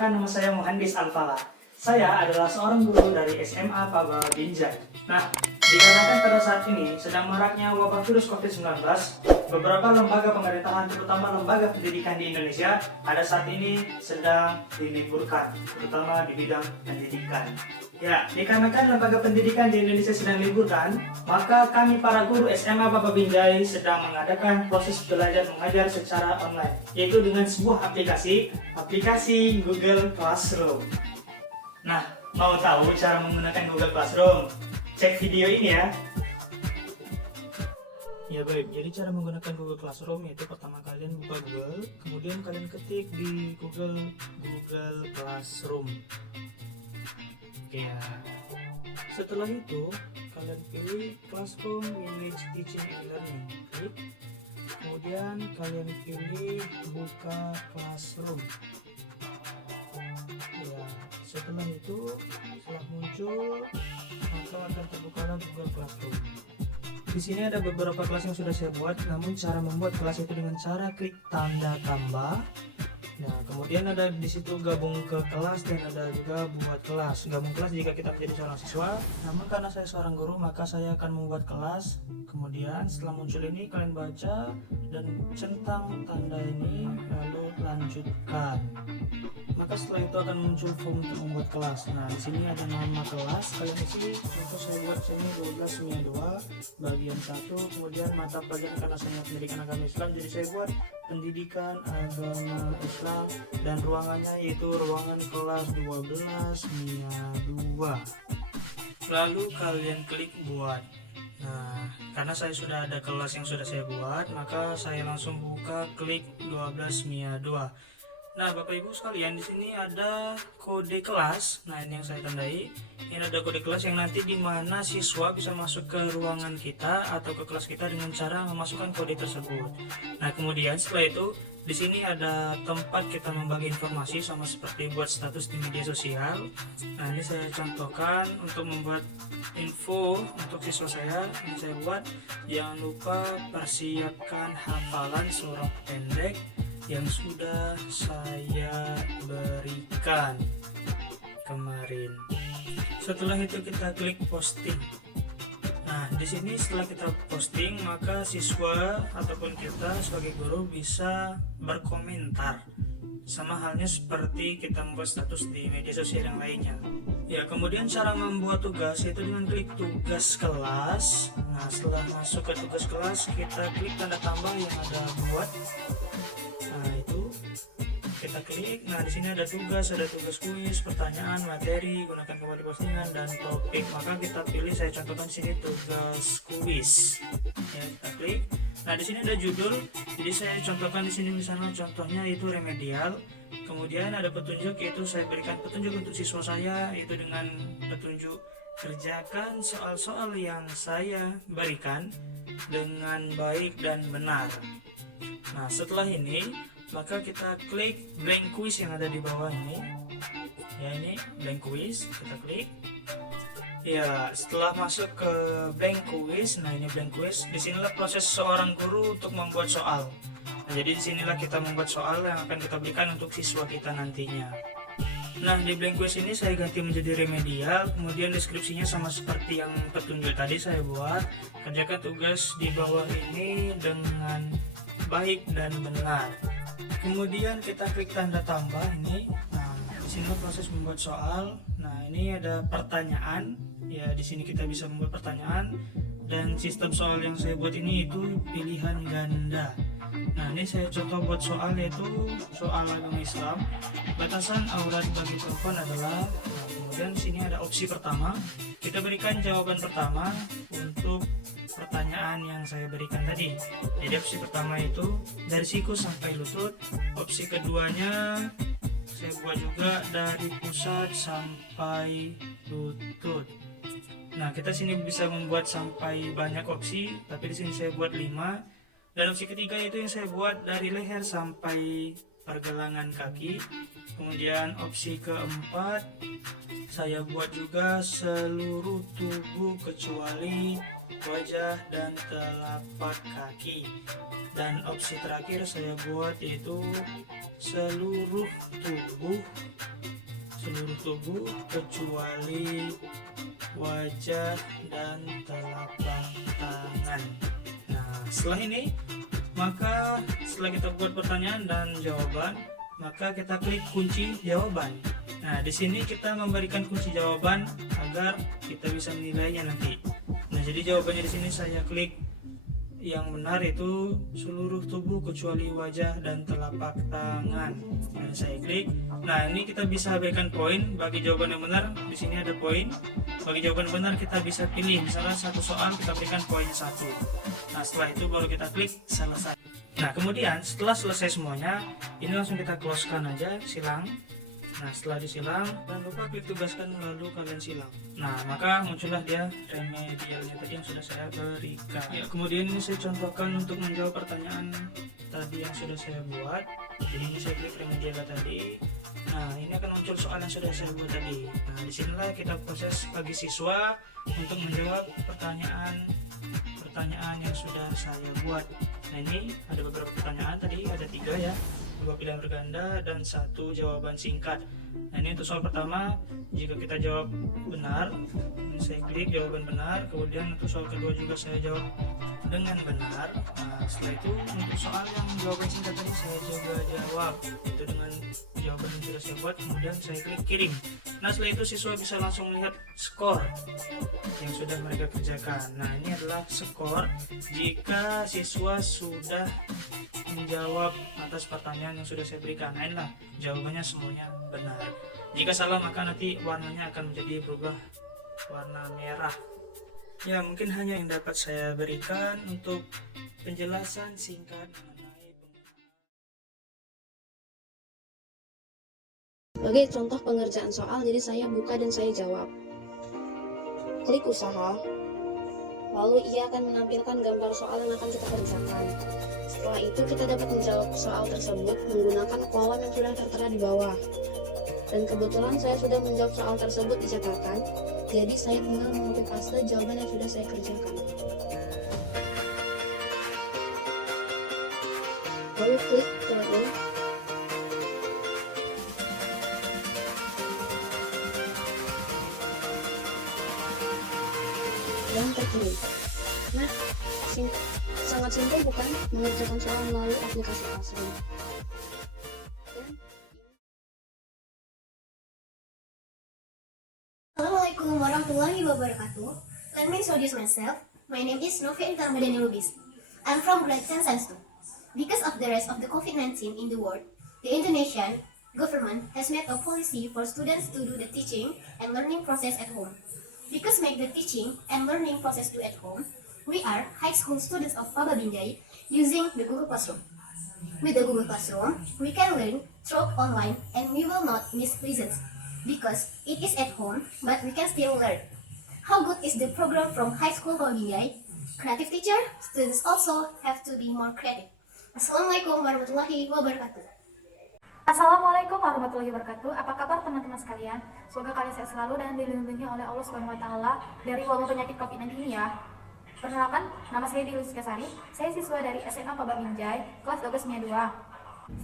Perkenalkan, nama saya Muhandis Alfala. Saya adalah seorang guru dari SMA Paba Binjai. Nah, dikarenakan pada saat ini sedang maraknya wabah virus COVID-19, beberapa lembaga pemerintahan, terutama lembaga pendidikan di Indonesia, pada saat ini sedang diliburkan, terutama di bidang pendidikan. Ya, dikarenakan lembaga pendidikan di Indonesia sedang liburkan, maka kami para guru SMA Paba Binjai sedang mengadakan proses belajar mengajar secara online, yaitu dengan sebuah aplikasi Google Classroom. Nah, mau tahu cara menggunakan Google Classroom? Cek video ini ya. Ya baik, jadi cara menggunakan Google Classroom yaitu pertama kalian buka Google, kemudian kalian ketik di Google Classroom. Ya, setelah itu kalian pilih Classroom Manage Teaching and Learning, klik. Kemudian kalian pilih buka Classroom. Ya, setelah itu setelah muncul maka akan terbuka Google Classroom. Di sini ada beberapa kelas yang sudah saya buat, namun cara membuat kelas itu dengan cara klik tanda tambah. Nah, kemudian ada di situ gabung ke kelas dan ada juga buat kelas. Gabung kelas jika kita menjadi seorang siswa. Namun karena saya seorang guru, maka saya akan membuat kelas. Kemudian setelah muncul ini kalian baca dan centang tanda ini lalu lanjutkan. Maka setelah itu akan muncul form untuk membuat kelas. Nah, di sini ada nama kelas. Kalian isi. Contoh saya buat sini 12 MIA 2 bagian 1. Kemudian mata pelajaran karena saya pendidikan agama Islam, jadi saya buat pendidikan agama Islam dan ruangannya yaitu ruangan kelas 12 MIA 2. Lalu kalian klik buat. Nah, karena saya sudah ada kelas yang sudah saya buat, maka saya langsung buka klik 12 MIA 2. Nah, Bapak Ibu sekalian, di sini ada kode kelas. Nah, ini yang saya tandai. Ini ada kode kelas yang nanti di mana siswa bisa masuk ke ruangan kita atau ke kelas kita dengan cara memasukkan kode tersebut. Nah, kemudian setelah itu di sini ada tempat kita membagi informasi sama seperti buat status di media sosial. Nah, ini saya contohkan untuk membuat info untuk siswa saya. Ini saya buat, jangan lupa persiapkan hafalan surah pendek yang sudah saya berikan kemarin. Setelah itu kita klik posting. Nah, di sini setelah kita posting, maka siswa ataupun kita sebagai guru bisa berkomentar. Sama halnya seperti kita membuat status di media sosial yang lainnya. Ya, kemudian cara membuat tugas yaitu dengan klik tugas kelas. Nah, setelah masuk ke tugas kelas, kita klik tanda tambah yang ada buat. Nah, itu kita klik. Nah, di sini ada tugas kuis, pertanyaan, materi, gunakan kembali postingan dan topik. Maka kita pilih, saya contohkan di sini tugas kuis. Ya, kita klik. Nah, di sini ada judul. Jadi saya contohkan di sini misalnya contohnya itu remedial. Kemudian ada petunjuk, yaitu saya berikan petunjuk untuk siswa saya yaitu dengan petunjuk kerjakan soal-soal yang saya berikan dengan baik dan benar. Nah, setelah ini maka kita klik blank quiz yang ada di bawah ini. Ya, ini blank quiz, kita klik. Ya, setelah masuk ke blank quiz, nah ini blank quiz. Disinilah proses seorang guru untuk membuat soal. Nah, jadi disinilah kita membuat soal yang akan kita berikan untuk siswa kita nantinya. Nah, di blank quiz ini saya ganti menjadi remedial. Kemudian deskripsinya sama seperti yang petunjuk tadi saya buat. Kerjakan tugas di bawah ini dengan baik dan benar. Kemudian kita klik tanda tambah ini. Nah, di sini proses membuat soal. Nah, ini ada pertanyaan. Ya, di sini kita bisa membuat pertanyaan dan sistem soal yang saya buat ini itu pilihan ganda. Nah, ini saya contoh buat soal yaitu soal agama Islam. Batasan aurat bagi perempuan adalah. Nah, kemudian di sini ada opsi pertama. Kita berikan jawaban pertama untuk pertanyaan yang saya berikan tadi. Jadi opsi pertama itu dari siku sampai lutut. Opsi keduanya saya buat juga dari pusat sampai lutut. Nah, kita sini bisa membuat sampai banyak opsi, tapi di sini saya buat 5. Dan opsi ketiga itu yang saya buat dari leher sampai pergelangan kaki. Kemudian opsi keempat saya buat juga seluruh tubuh kecuali wajah, dan telapak kaki. Dan opsi terakhir saya buat yaitu seluruh tubuh kecuali wajah dan telapak tangan. Nah, setelah ini, maka setelah kita buat pertanyaan dan jawaban, maka kita klik kunci jawaban. Nah, di sini kita memberikan kunci jawaban agar kita bisa menilainya nanti. Nah, jadi jawabannya di sini saya klik yang benar, itu seluruh tubuh kecuali wajah dan telapak tangan. Nah, saya klik. Nah, ini kita bisa berikan poin bagi jawaban yang benar. Di sini ada poin. Bagi jawaban benar kita bisa pilih, misalnya satu soal kita berikan poin 1. Nah, setelah itu baru kita klik selesai. Nah, kemudian setelah selesai semuanya, ini langsung kita closekan aja, silang. Nah, setelah disilang, jangan lupa klik tugaskan lalu kalian silang. Nah, maka muncullah dia remedialnya tadi yang sudah saya berikan. Ya, kemudian ini saya contohkan untuk menjawab pertanyaan tadi yang sudah saya buat. Jadi ini saya klik remedial tadi. Nah, ini akan muncul soal yang sudah saya buat tadi. Nah, disinilah kita proses bagi siswa untuk menjawab pertanyaan yang sudah saya buat. Nah, ini ada beberapa pertanyaan tadi, ada 3 ya. 2 pilihan berganda dan 1 jawaban singkat. Nah, ini untuk soal pertama, jika kita jawab benar, ini saya klik jawaban benar. Kemudian untuk soal kedua juga saya jawab dengan benar. Nah, setelah itu untuk soal yang jawaban singkat tadi saya juga jawab itu dengan jawaban yang sudah saya buat. Kemudian saya klik kirim. Nah, setelah itu siswa bisa langsung melihat skor yang sudah mereka kerjakan. Nah, ini adalah skor jika siswa sudah menjawab atas pertanyaan yang sudah saya berikan. Nah, inilah jawabannya semuanya benar. Jika salah maka nanti warnanya akan menjadi berubah warna merah. Ya, mungkin hanya yang dapat saya berikan untuk penjelasan singkat mengenai Sebagai contoh pengerjaan soal, jadi saya buka dan saya jawab. Klik usaha, lalu ia akan menampilkan gambar soal yang akan kita kerjakan. Setelah itu kita dapat menjawab soal tersebut menggunakan kolom yang sudah tertera di bawah. Dan kebetulan saya sudah menjawab soal tersebut di catatan, jadi saya tinggal mengcopy paste jawaban yang sudah saya kerjakan. Lalu klik login. Dan terpilih. Nah, sangat simpel bukan mengerjakan soal melalui aplikasi Classroom. Assalamualaikum warahmatullahi wabarakatuh. Let me introduce myself. My name is Novi Intan Madani Lubis. I'm from grade 10 Science 2. Because of the rise of the COVID-19 in the world, the Indonesian government has made a policy for students to do the teaching and learning process at home. Because make the teaching and learning process do at home, we are high school students of Paba Binjai using the Google Classroom. With the Google Classroom, we can learn through online and we will not miss lessons because it is at home, but we can still learn. How good is the program from High School Paba Binjai? Creative teacher, students also have to be more creative. Assalamualaikum warahmatullahi wabarakatuh. Assalamualaikum warahmatullahi wabarakatuh. Apa kabar teman-teman sekalian? Semoga kalian sehat selalu dan dilindungi oleh Allah Subhanahu wa taala dari wabah penyakit Covid-19 ya. Perkenalkan, nama saya Dilus Kesari. Saya siswa dari SMA Paba Binjai, kelas 12 2.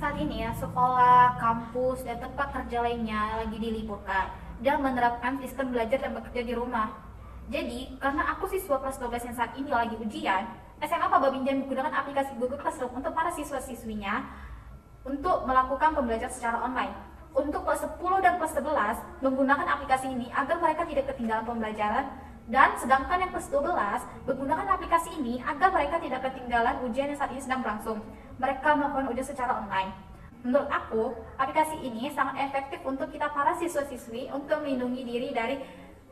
Saat ini ya, sekolah, kampus, dan tempat kerja lainnya lagi diliburkan dan menerapkan sistem belajar dan bekerja di rumah. Jadi, karena aku siswa kelas 12 yang saat ini lagi ujian, SMA Paba Binjai menggunakan aplikasi Google Classroom untuk para siswa-siswinya untuk melakukan pembelajaran secara online. Untuk kelas 10 dan kelas 11 menggunakan aplikasi ini agar mereka tidak ketinggalan pembelajaran, dan sedangkan yang kelas 12 menggunakan aplikasi ini agar mereka tidak ketinggalan ujian yang saat ini sedang berlangsung. Mereka melakukan ujian secara online. Menurut aku, aplikasi ini sangat efektif untuk kita para siswa-siswi untuk melindungi diri dari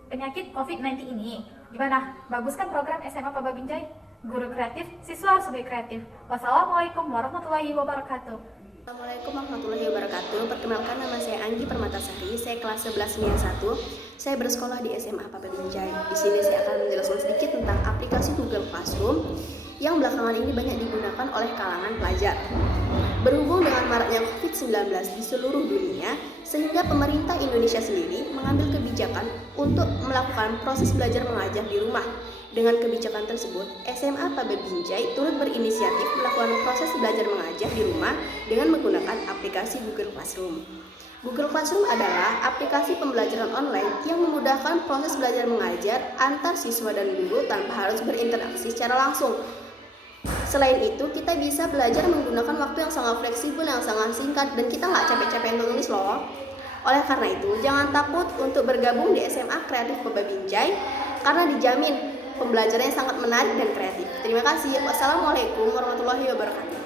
penyakit COVID-19 ini. Gimana? Bagus kan program SMA Paba Binjai? Guru kreatif, siswa harus lebih kreatif. Wassalamualaikum warahmatullahi wabarakatuh. Assalamualaikum warahmatullahi wabarakatuh. Perkenalkan, nama saya Anggi Permatasari. Saya kelas 11 1. Saya bersekolah di SMA Paba Binjai. Di sini saya akan menjelaskan sedikit tentang aplikasi Google Classroom yang belakangan ini banyak digunakan oleh kalangan pelajar. Berhubung dengan maraknya COVID-19 di seluruh dunia, sehingga pemerintah Indonesia sendiri mengambil kebijakan untuk melakukan proses belajar mengajar di rumah. Dengan kebijakan tersebut, SMA Pabe Binjai turut berinisiatif melakukan proses belajar mengajar di rumah dengan menggunakan aplikasi Google Classroom. Google Classroom adalah aplikasi pembelajaran online yang memudahkan proses belajar mengajar antar siswa dan guru tanpa harus berinteraksi secara langsung. Selain itu, kita bisa belajar menggunakan waktu yang sangat fleksibel, yang sangat singkat, dan kita nggak capek-capek untuk nulis loh. Oleh karena itu, jangan takut untuk bergabung di SMA Kreatif Pabe Binjai, karena dijamin pembelajarannya sangat menarik dan kreatif. Terima kasih. Wassalamualaikum warahmatullahi wabarakatuh.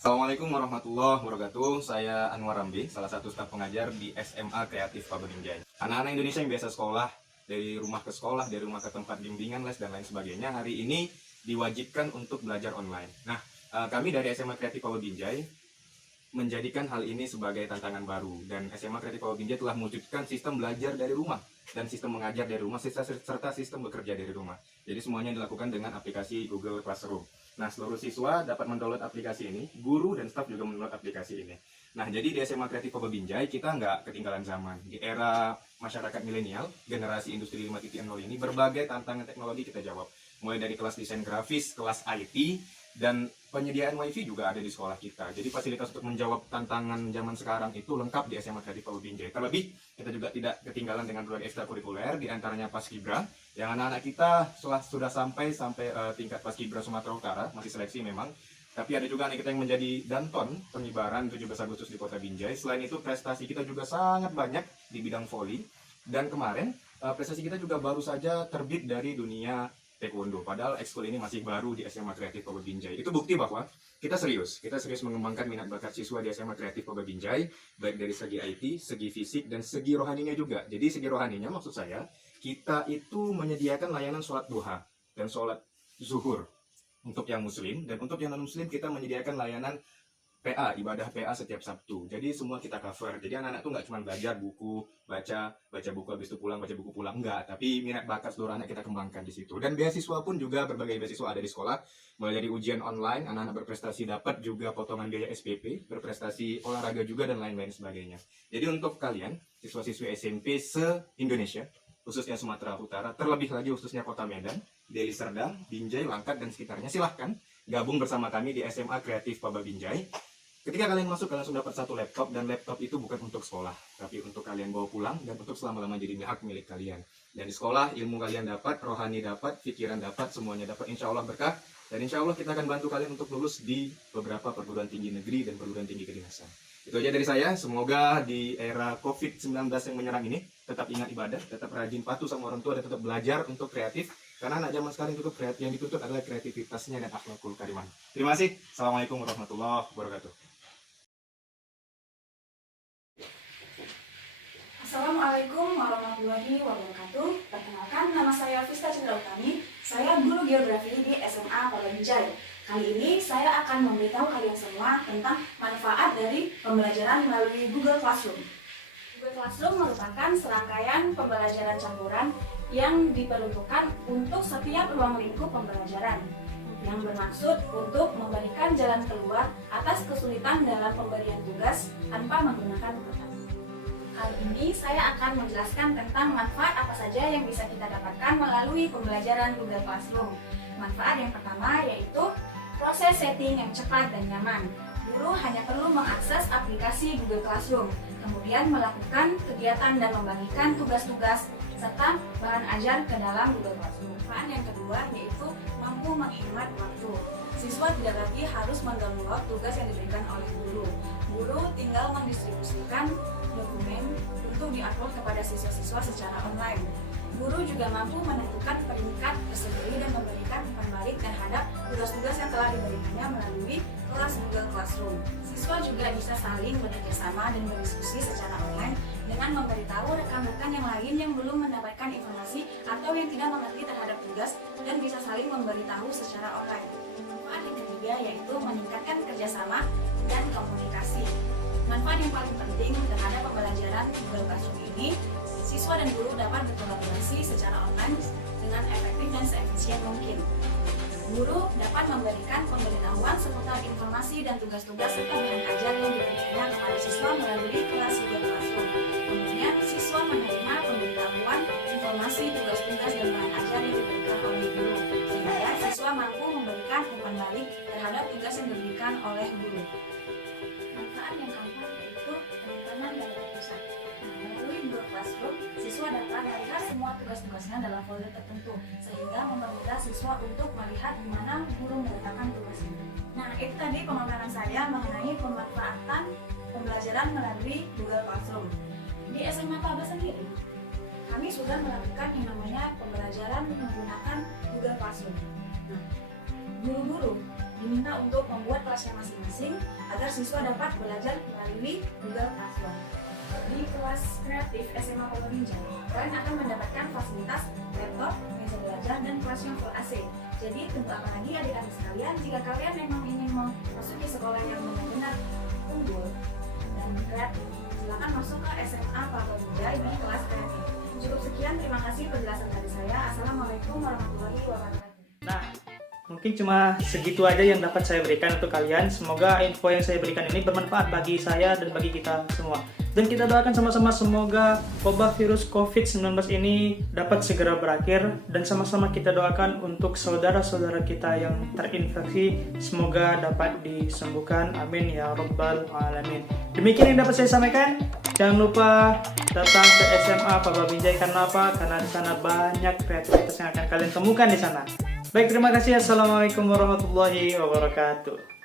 Assalamualaikum warahmatullahi wabarakatuh. Saya Anwar Rambi, salah satu staf pengajar di SMA Kreatif Pabe Binjai. Anak-anak Indonesia yang biasa sekolah, dari rumah ke sekolah, dari rumah ke tempat bimbingan, les, dan lain sebagainya, hari ini diwajibkan untuk belajar online. Nah, kami dari SMA Kreatif Pabe Binjai menjadikan hal ini sebagai tantangan baru, dan SMA Kreatif Pabe Binjai telah mewujudkan sistem belajar dari rumah dan sistem mengajar dari rumah serta sistem bekerja dari rumah. Jadi semuanya dilakukan dengan aplikasi Google Classroom. Nah, seluruh siswa dapat mendownload aplikasi ini, guru dan staf juga mendownload aplikasi ini. Nah, jadi di SMA Kreatif Pabe Binjai kita nggak ketinggalan zaman. Di era masyarakat milenial, generasi industri 5.0 ini, berbagai tantangan teknologi kita jawab. Mulai dari kelas desain grafis, kelas IT, dan penyediaan wifi juga ada di sekolah kita. Jadi fasilitas untuk menjawab tantangan zaman sekarang itu lengkap di SMA Kreatif Pabe Binjai. Terlebih, kita juga tidak ketinggalan dengan berbagai ekstrakurikuler, di antaranya Paskibra, yang anak-anak kita sudah sampai tingkat Paskibra Sumatera Utara, masih seleksi memang. Tapi ada juga anak kita yang menjadi Danton pengibaran 17 Agustus di Kota Binjai. Selain itu, prestasi kita juga sangat banyak di bidang voli. Dan kemarin, prestasi kita juga baru saja terbit dari dunia taekwondo. Padahal ekskul ini masih baru di SMA Kreatif Pabe Binjai. Itu bukti bahwa kita serius mengembangkan minat bakat siswa di SMA Kreatif Pabe Binjai, baik dari segi IT, segi fisik, dan segi rohaninya juga. Jadi segi rohaninya maksud saya, kita itu menyediakan layanan sholat duha dan sholat zuhur untuk yang muslim, dan untuk yang non-muslim kita menyediakan layanan PA, ibadah PA setiap Sabtu. Jadi semua kita cover. Jadi anak-anak tuh nggak cuma belajar buku, baca buku habis itu pulang, baca buku pulang, enggak. Tapi minat bakat seluruh anak kita kembangkan di situ. Dan beasiswa pun juga berbagai beasiswa ada di sekolah. Mulai dari ujian online, anak-anak berprestasi dapat juga potongan biaya SPP, berprestasi olahraga juga, dan lain-lain sebagainya. Jadi untuk kalian, siswa-siswi SMP se-Indonesia, khususnya Sumatera Utara, terlebih lagi khususnya Kota Medan, Deli Serdang, Binjai, Langkat, dan sekitarnya, silahkan gabung bersama kami di SMA Kreatif Pabe Binjai. Ketika kalian masuk, kalian langsung dapat satu laptop, dan laptop itu bukan untuk sekolah, tapi untuk kalian bawa pulang dan untuk selama-lamanya jadi hak milik kalian. Dan di sekolah, ilmu kalian dapat, rohani dapat, pikiran dapat, semuanya dapat, insya Allah berkah. Dan insya Allah kita akan bantu kalian untuk lulus di beberapa perguruan tinggi negeri dan perguruan tinggi kedinasan. Itu aja dari saya. Semoga di era COVID-19 yang menyerang ini tetap ingat ibadah, tetap rajin patuh sama orang tua, dan tetap belajar untuk kreatif. Karena anak zaman sekarang yang dituntut adalah kreativitasnya dan akhlakul karimah. Terima kasih. Assalamualaikum warahmatullahi wabarakatuh. Assalamualaikum warahmatullahi wabarakatuh. Perkenalkan, nama saya Vista Chandra Utami. Saya guru geografi di SMA Pabe Binjai. Kali ini saya akan memberitahu kalian semua tentang manfaat dari pembelajaran melalui Google Classroom. Google Classroom merupakan serangkaian pembelajaran campuran yang diperuntukkan untuk setiap ruang lingkup pembelajaran, yang bermaksud untuk memberikan jalan keluar atas kesulitan dalam pemberian tugas tanpa menggunakan kertas. Kali ini saya akan menjelaskan tentang manfaat apa saja yang bisa kita dapatkan melalui pembelajaran Google Classroom. Manfaat yang pertama yaitu proses setting yang cepat dan nyaman. Guru hanya perlu mengakses aplikasi Google Classroom, kemudian melakukan kegiatan dan membagikan tugas-tugas serta bahan ajar ke dalam Google Classroom. Manfaat yang kedua yaitu mampu menghemat waktu. Siswa tidak lagi harus mendownload tugas yang diberikan oleh guru. Guru tinggal mendistribusikan dokumen untuk diupload kepada siswa-siswa secara online. Guru juga mampu menentukan peringkat tersendiri dan memberikan umpan balik terhadap tugas-tugas yang telah diberikannya melalui kelas Google Classroom. Siswa juga bisa saling bekerjasama dan berdiskusi secara online dengan memberitahu rekan-rekan yang lain yang belum mendapatkan informasi atau yang tidak mengerti terhadap tugas, dan bisa saling memberitahu secara online. Manfaat yang ketiga yaitu meningkatkan kerjasama dan komunikasi. Manfaat yang paling penting terhadap pembelajaran Google Classroom ini, siswa dan guru dapat berkolaborasi secara online dengan efektif dan seefisien mungkin. Guru dapat memberikan pemberitahuan seputar informasi dan tugas-tugas serta bahan ajar yang diberikannya kepada siswa melalui kelas Google Classroom. Kemudian, siswa menerima pemberitahuan, informasi, tugas-tugas, dan bahan ajar yang diberikan oleh guru, sehingga siswa mampu memberikan umpan balik terhadap tugas yang diberikan oleh guru. Manfaat yang keempat yaitu penekanan data pusat. Melalui Google Classroom, siswa dapat melihat semua tugas-tugasnya dalam folder tertentu, sehingga mempermudah siswa untuk melihat di mana guru meletakkan tugasnya. Nah, itu tadi pemaparan saya mengenai pemanfaatan pembelajaran melalui Google Classroom. Di SMA Paba sendiri, kami sudah melakukan yang namanya pembelajaran menggunakan Google Classroom. Nah, guru-guru diminta untuk membuat kelasnya masing-masing agar siswa dapat belajar melalui Google Classroom. Di kelas kreatif SMA Paba Binjai, kalian akan mendapatkan fasilitas laptop, meja belajar, dan kelas yang full AC. Jadi tentu apalagi adik-adik sekalian, jika kalian memang ingin memasuki sekolah yang benar-benar unggul dan kreatif, silakan masuk ke SMA Paba Binjai di kelas kreatif. Cukup sekian, terima kasih penjelasan dari saya. Assalamualaikum warahmatullahi wabarakatuh. Nah, mungkin cuma segitu aja yang dapat saya berikan untuk kalian. Semoga info yang saya berikan ini bermanfaat bagi saya dan bagi kita semua. Dan kita doakan sama-sama semoga wabah virus COVID-19 ini dapat segera berakhir. Dan sama-sama kita doakan untuk saudara-saudara kita yang terinfeksi, semoga dapat disembuhkan. Amin ya rabbal alamin. Demikian yang dapat saya sampaikan. Jangan lupa datang ke SMA Paba Binjai. Karena apa? Karena di sana banyak kreativitas yang akan kalian temukan di sana. Baik, terima kasih. Assalamualaikum warahmatullahi wabarakatuh.